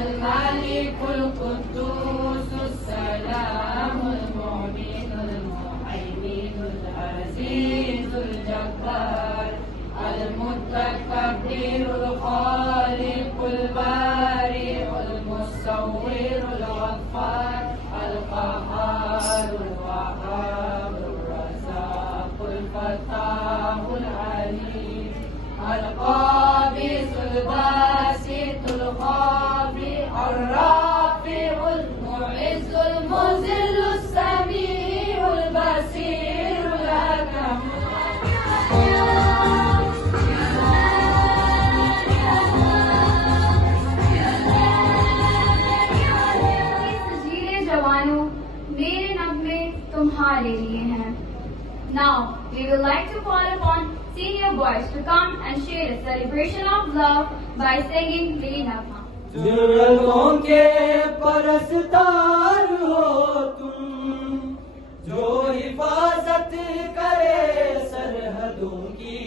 الملك القدوس السلام المؤمن المهيمن العزيز الجبار المتكبر الخالق البارئ المصور الغفار القهار الوهاب الرزاق الفتاح العليم القابض الباسط الخافي الرافع المعز المذل السميع البصير الحكم. جوانوں میرے نغمے تمہارے لیے ہیں. Now we would like to call upon senior boys to come and share a celebration of love by singing Lili Nagma. ضرورتوں کے پرستار ہو تم جو حفاظت کرے سرحدوں کی،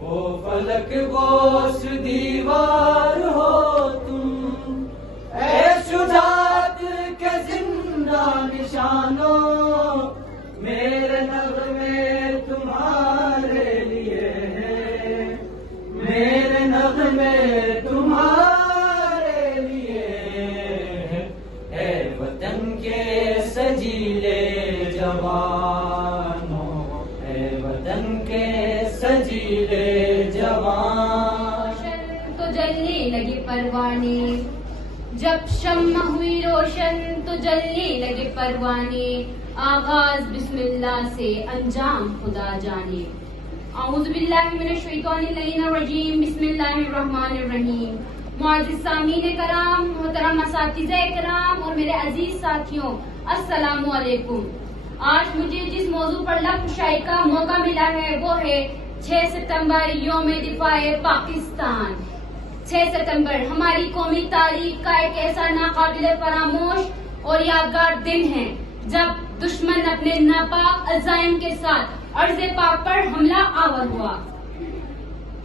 وہ فلک گوش دیوار ہو تم، اے شجاعت کے زندہ نشانوں میرے نغمے تمہارے لیے ہیں، میرے نغمے تمہارے لیے ہیں. اے وطن کے سجیلے جوانوں، اے وطن کے سجیلے جوان. تو جلنے لگے پروانے جب شمع ہوئی روشن، تو جلنے لگے پروانے، آغاز بسم اللہ سے انجام خدا جانے. اعوذ باللہ من الشیطان اللعین الرجیم، بسم اللہ الرحمن الرحیم. معزز سامعین کرام، محترم اساتذہ کرام اور میرے عزیز ساتھیوں، السلام علیکم. آج مجھے جس موضوع پر لب کشائی کا موقع ملا ہے وہ ہے 6 ستمبر یوم دفاع پاکستان. 6 ستمبر ہماری قومی تاریخ کا ایک ایسا ناقابل فراموش اور یادگار دن ہے جب دشمن اپنے ناپاک عزائم کے ساتھ ارض پاک پر حملہ آور ہوا.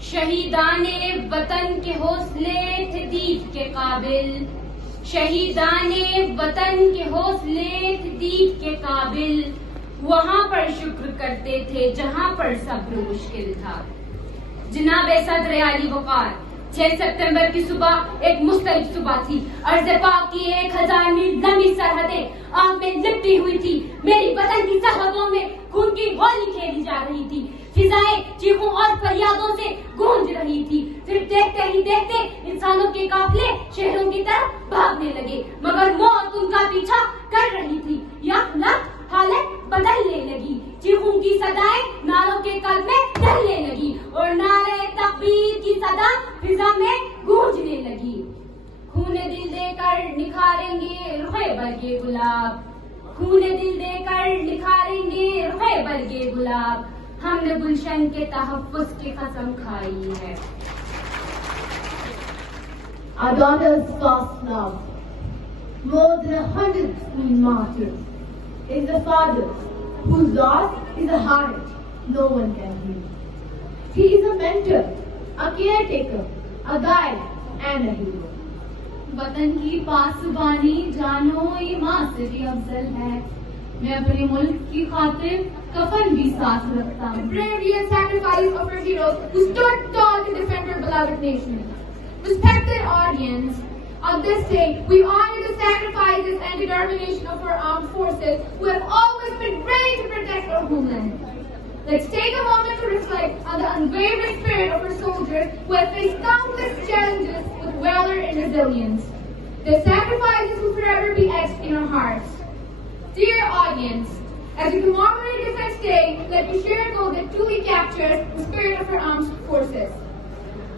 شہیدان وطن کے حوصلے تھے دید کے قابل، شہیدان وطن کے حوصلے تھے دید کے قابل، وہاں پر شکر کرتے تھے جہاں پر صبر مشکل تھا. جناب صدر عالی وقار، 6 ستمبر کی صبح ایک مختلف صبح تھی. ارض پاک کی 1000 میل لمبی سرحدیں آگ میں لپٹی ہوئی تھی. میری وطن کی سرحدوں میں خون کی ہولی کھیلی جا رہی تھی. فضائیں چیخوں اور فریادوں سے گونج رہی تھی. پھر دیکھتے ہی دیکھتے انسانوں کے قافلے شہروں کی طرف بھاگنے لگے، مگر موت ان کا پیچھا کر رہی تھی. یک حالت بدلنے لگی، چیخوں کی صدائیں ناروں کے قلب میں ڈلنے لگی اور نعرے تکبیر کی صدا فضا میں گونجنے لگی. خون دل دے کر نکھاریں گے روئے برگے گلاب، خون دل دے کر نکھاریں گے روئے برگے گلاب، ہم نے گلشن کے تحفظ کی قسم کھائی ہے. Our daughters lost love. More than 100 been martyrs. It's the fathers whose loss is a heart no one can heal. He is a mentor, a caretaker, a guide and a hero. وطن کی پاسبانی جانو ایمان سے بھی افضل ہے. میں اپنے ملک کی خاطر کفن بھی ساتھ رکھتا ہوں. The bravery and sacrifice of our heroes who stood tall to defend our beloved nation. Respected audience, on this day we honor the sacrifices and determination of our armed forces who have always been ready to protect our homeland. Let's take a moment to reflect on the unwavering spirit of our soldiers who have faced countless challenges with valor and resilience. Their sacrifices will forever be etched in our hearts. Dear audience, as we commemorate Defense Day, let me share a quote that truly captures the spirit of our armed forces.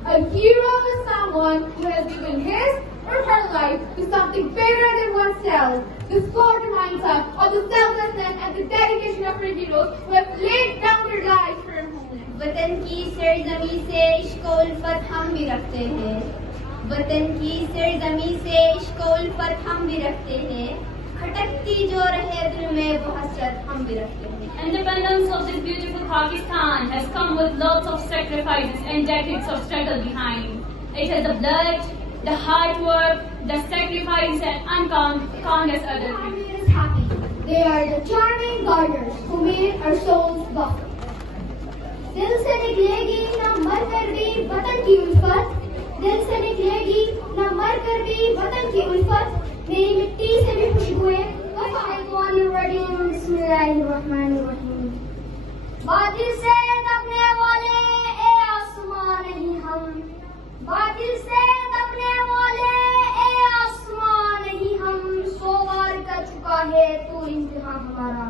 A hero is someone who has given his or her life to something bigger than oneself. This quote reminds us of the selflessness and the dedication of our heroes who have laid down their lives for our homeland. وطن کی سرزمین سے عشق و الفت ہم بھی رکھتے ہیں، وطن کی سرزمین سے عشق و الفت ہم بھی رکھتے ہیں. کھٹکتی جو رہے دل میں وہ حسرت ہم بھی رکھتے ہیں. Independence of this beautiful Pakistan has come with lots of sacrifices and decades of struggle behind. It has the blood, the hard work, the sacrifice, and countless other things. Kashmir is happy. They are the charming gardeners who made our souls buff. دل سے نکلے گی نہ مر کر بھی وطن کی الفت. دل سے نکلے گی نہ مر کر بھی وطن کی الفت. میری مٹی سے بھی خوشبوئیں. بسم اللہ الرحمن الرحیم. باطل سے دبنے والے اے آسمان نہیں ہم. باطل سے دبنے والے اے آسمان نہیں ہم. 100 بار کر چکا ہے تو امتحان ہمارا.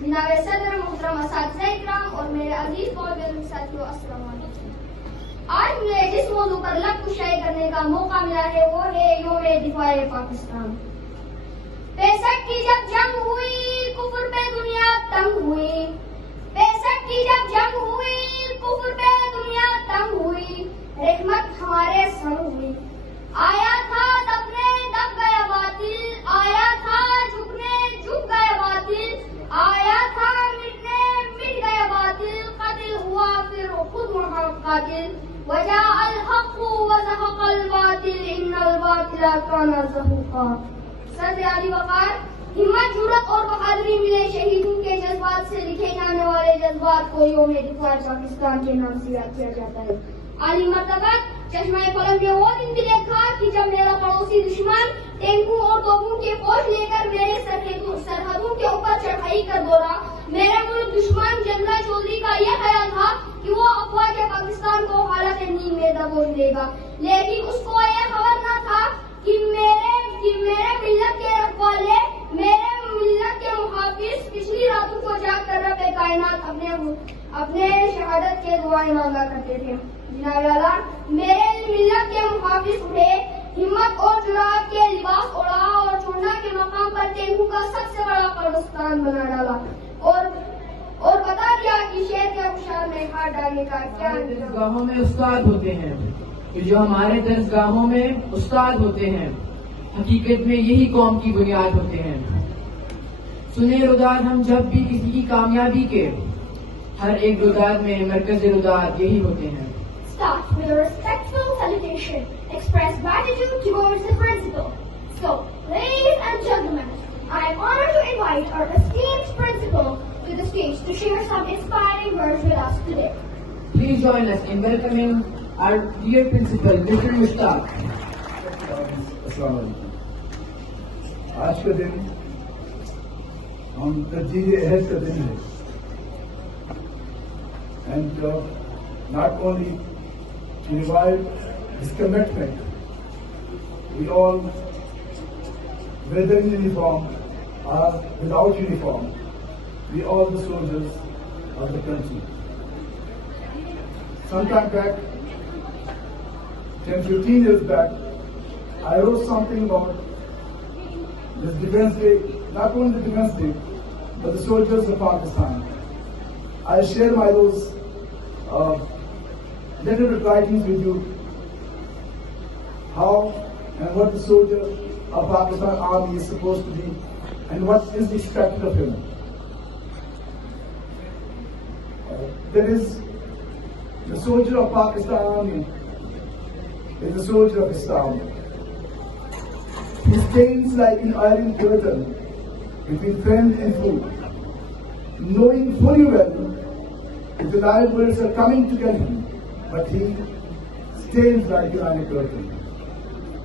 جناب صدر محترم اساتذہ اکرام اور میرے عزیز طالب ساتھیوں، السلام علیکم. آج مجھے جس موضوع پر لب کشائی کرنے کا موقع ملا ہے وہ ہے یوم دفاع پاکستان. 65 کی جب جنگ ہوئی کفر پہ دنیا تنگ ہوئی. 65 کی جب جنگ ہوئی کفر پہ دنیا تنگ ہوئی. رحمت ہمارے سنگ ہوئی. آیا تھا دبنے دب گیا باطل. آیا تھا جھکنے جھک گیا باطل. آیا تھا مٹنے مٹ گیا باطل. قتل ہوا پھر خود وہاں قاتل. وجاء الحق وزهق الباطل ان الباطل كان زهوقا. صدر علی وقار، ہمت جرأت اور بہادری ملے شہیدوں کے جذبات سے لکھے جانے والے جذبات کو یوم دفاع پاکستان کے نام سے یاد کیا جاتا ہے. عالی مرتبت چشمہ قلم نے وہ دن بھی دیکھا کہ جب میرا پڑوسی دشمن ٹینکوں اور توپوں کے فوج لے کر میرے سرحدوں کے اوپر چڑھائی کر دوڑا. میرے ملک دشمن جنرل چودھری کا یہ خیال تھا کہ وہ افواج پاکستان کو حالت نیند میں دبوچ لے گا، لیکن اس کو یہ خبر نہ تھا کہ میرے ملت کے رکھوالے، میرے ملت کے محافظ پچھلی راتوں کو جاگ کر رب کائنات اپنے شہادت کے دعائیں مانگا کرتے تھے. جناب اعلیٰ، میرے ملت کے محافظ اٹھے، ہمت اور جرأت کے لباس اوڑھا اور چوڑنا کے مقام پر ٹینکو کا سب سے بڑا قبرستان بنا ڈالا اور بتا دیا کہ شیر کے اشار میں ہاتھ ڈالنے کا کیا. درسگاہوں میں استاد ہوتے ہیں کہ جو ہمارے درسگاہوں میں استاد ہوتے ہیں حقیقت میں یہی قوم کی بنیاد ہوتے ہیں. سنے روداد ہم جب بھی کسی کی کامیابی کے ہر ایک روداد میں مرکز روداد یہی ہوتے ہیں. Start with a respectful salutation. Express gratitude towards the principal. So, ladies and gentlemen, I am honored to invite our esteemed principal to the stage to share some inspiring words with us today. Please join us in welcoming our dear principal, Mr. Mushtaq. السلام علیکم. آج کا دن ہم تجدید عہد کا دن ہے. And not only to revive this commitment, we all, whether in uniform or without uniform, we all the soldiers of the country. Sometime back, 10-15 years back, I wrote something about this Defense Day, not only the Defense Day, but the soldiers of Pakistan. I share my those little writings with you, how and what the soldier of Pakistan Army is supposed to be and what is expected of him. There is the soldier of Pakistan Army is the soldier of Islam. He stands like an iron curtain between friend and foe, knowing fully well that the live birds are coming to get him, but he stands like an iron curtain.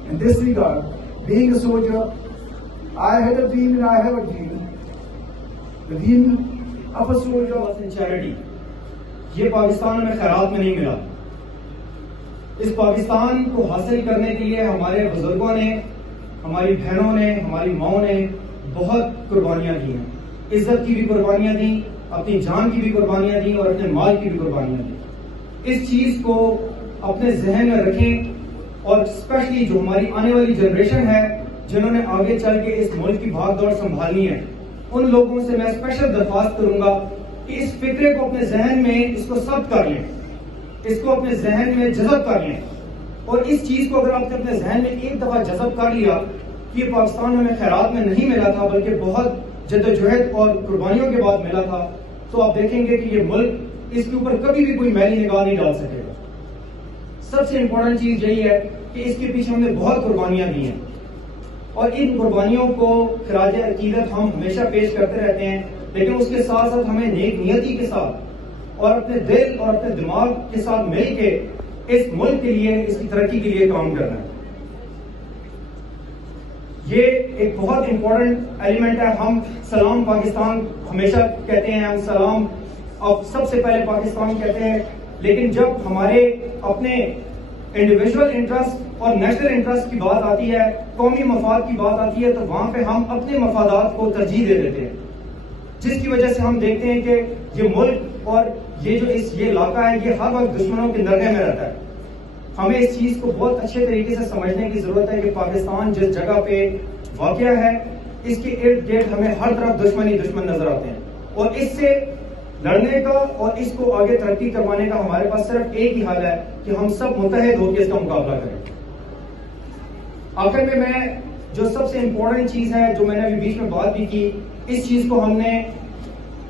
In this regard, being a soldier, I had a dream and I have a dream. The dream of a soldier was sincerity. یہ پاکستان میں خیرات میں نہیں ملا. اس پاکستان کو حاصل کرنے کے لیے ہمارے بزرگوں نے، ہماری بہنوں نے، ہماری ماؤں نے بہت قربانیاں دی ہیں. عزت کی بھی قربانیاں دیں، اپنی جان کی بھی قربانیاں دیں اور اپنے مال کی بھی قربانیاں دیں. اس چیز کو اپنے ذہن میں رکھیں اور اسپیشلی جو ہماری آنے والی جنریشن ہے جنہوں نے آگے چل کے اس ملک کی بھاگ دوڑ سنبھالنی ہے، ان لوگوں سے میں اسپیشل درخواست کروں گا کہ اس فکرے کو اپنے ذہن میں اس کو ثبت کر لیں، اس کو اپنے ذہن میں جذب کر لیں. اور اس چیز کو اگر آپ نے اپنے ذہن میں ایک دفعہ جذب کر لیا کہ یہ پاکستان ہمیں خیرات میں نہیں ملا تھا بلکہ بہت جدوجہد اور قربانیوں کے بعد ملا تھا، تو آپ دیکھیں گے کہ یہ ملک اس کے اوپر کبھی بھی کوئی میلی نگاہ نہیں ڈال سکے گا۔ سب سے امپورٹنٹ چیز یہی ہے کہ اس کے پیچھے ہم نے بہت قربانیاں دی ہیں، اور ان قربانیوں کو خراج عقیدت ہم ہمیشہ پیش کرتے رہتے ہیں، لیکن اس کے ساتھ ساتھ ہمیں نیک نیتی کے ساتھ اور اپنے دل اور اپنے دماغ کے ساتھ مل کے اس ملک کے لیے، اس کی ترقی کے لیے کام کرنا ہے۔ یہ ایک بہت امپورٹنٹ ایلیمنٹ ہے۔ ہم سلام پاکستان ہمیشہ کہتے ہیں، ہم سلام اب سب سے پہلے پاکستان کہتے ہیں، لیکن جب ہمارے اپنے انڈیویجول انٹرسٹ اور نیشنل انٹرسٹ کی بات آتی ہے، قومی مفاد کی بات آتی ہے، تو وہاں پہ ہم اپنے مفادات کو ترجیح دے دیتے ہیں، جس کی وجہ سے ہم دیکھتے ہیں کہ یہ ملک اور یہ علاقہ ہے، یہ ہر وقت دشمنوں کے نرغے میں رہتا ہے۔ ہمیں اس چیز کو بہت اچھے طریقے سے سمجھنے کی ضرورت ہے کہ پاکستان جس جگہ پہ واقع ہے، اس کے ارد گرد ہمیں ہر طرف دشمن ہی دشمن نظر آتے ہیں، اور اس سے لڑنے کا اور اس کو آگے ترقی کروانے کا ہمارے پاس صرف ایک ہی حل ہے کہ ہم سب متحد ہو کے اس کا مقابلہ کریں۔ آخر میں جو سب سے امپورٹنٹ چیز ہے، جو میں نے ابھی بیچ میں بات بھی کی، اس چیز کو ہم نے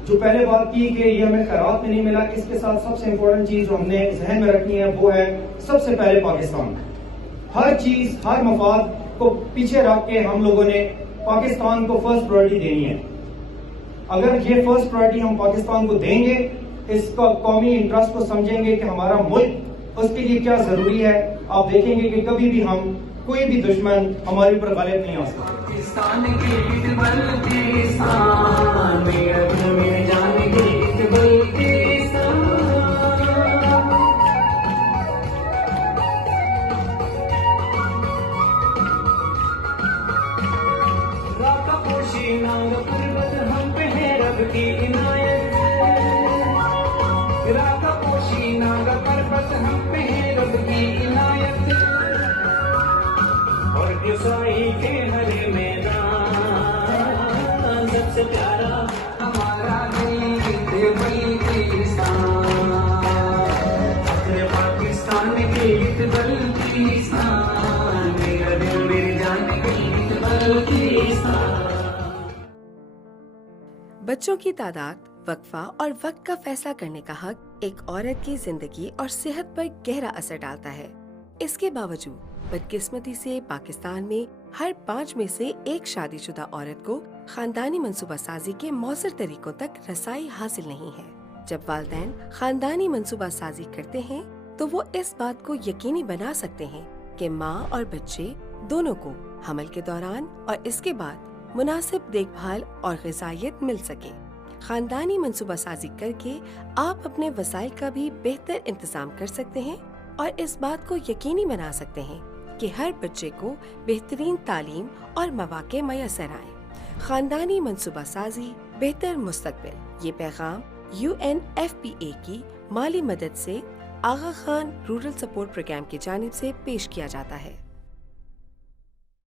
جو پہلے بات کی کہ یہ ہمیں خیرات میں نہیں ملا، اس کے ساتھ سب سے امپورٹنٹ چیز جو ہم نے ذہن میں رکھنی ہے وہ ہے سب سے پہلے پاکستان۔ ہر چیز، ہر مفاد کو پیچھے رکھ کے ہم لوگوں نے پاکستان کو فرسٹ پرائرٹی دینی ہے۔ اگر یہ فرسٹ پرائرٹی ہم پاکستان کو دیں گے، اس کا قومی انٹرسٹ کو سمجھیں گے کہ ہمارا ملک اس کے لیے کیا ضروری ہے، آپ دیکھیں گے کہ کبھی بھی ہم کوئی بھی دشمن ہمارے اوپر غالب نہیں آ سکتا۔ پاکستان کی بلتستان میں جان کی بلتستان، راکا پوشی نانگ پربت ہم پہ ہے رب کی عنایت، راکا پوشی نانگ پربت ہم پہ ہے رب کی عنایت، اور یسائی کے ہر میدان سب سے پیارا ہمارا دل کے بلتستان، اپنے پاکستان کے بلتستان، میرا دل میری جان کے بلتستان۔ بچوں کی تعداد، وقفہ اور وقت کا فیصلہ کرنے کا حق ایک عورت کی زندگی اور صحت پر گہرا اثر ڈالتا ہے۔ اس کے باوجود بدقسمتی سے پاکستان میں ہر 5 میں سے ایک شادی شدہ عورت کو خاندانی منصوبہ سازی کے مؤثر طریقوں تک رسائی حاصل نہیں ہے۔ جب والدین خاندانی منصوبہ سازی کرتے ہیں تو وہ اس بات کو یقینی بنا سکتے ہیں کہ ماں اور بچے دونوں کو حمل کے دوران اور اس کے بعد مناسب دیکھ بھال اور غذائیت مل سکے۔ خاندانی منصوبہ سازی کر کے آپ اپنے وسائل کا بھی بہتر انتظام کر سکتے ہیں اور اس بات کو یقینی بنا سکتے ہیں کہ ہر بچے کو بہترین تعلیم اور مواقع میسر آئیں۔ خاندانی منصوبہ سازی، بہتر مستقبل۔ یہ پیغام UNFPA کی مالی مدد سے آغا خان رورل سپورٹ پروگرام کی جانب سے پیش کیا جاتا ہے۔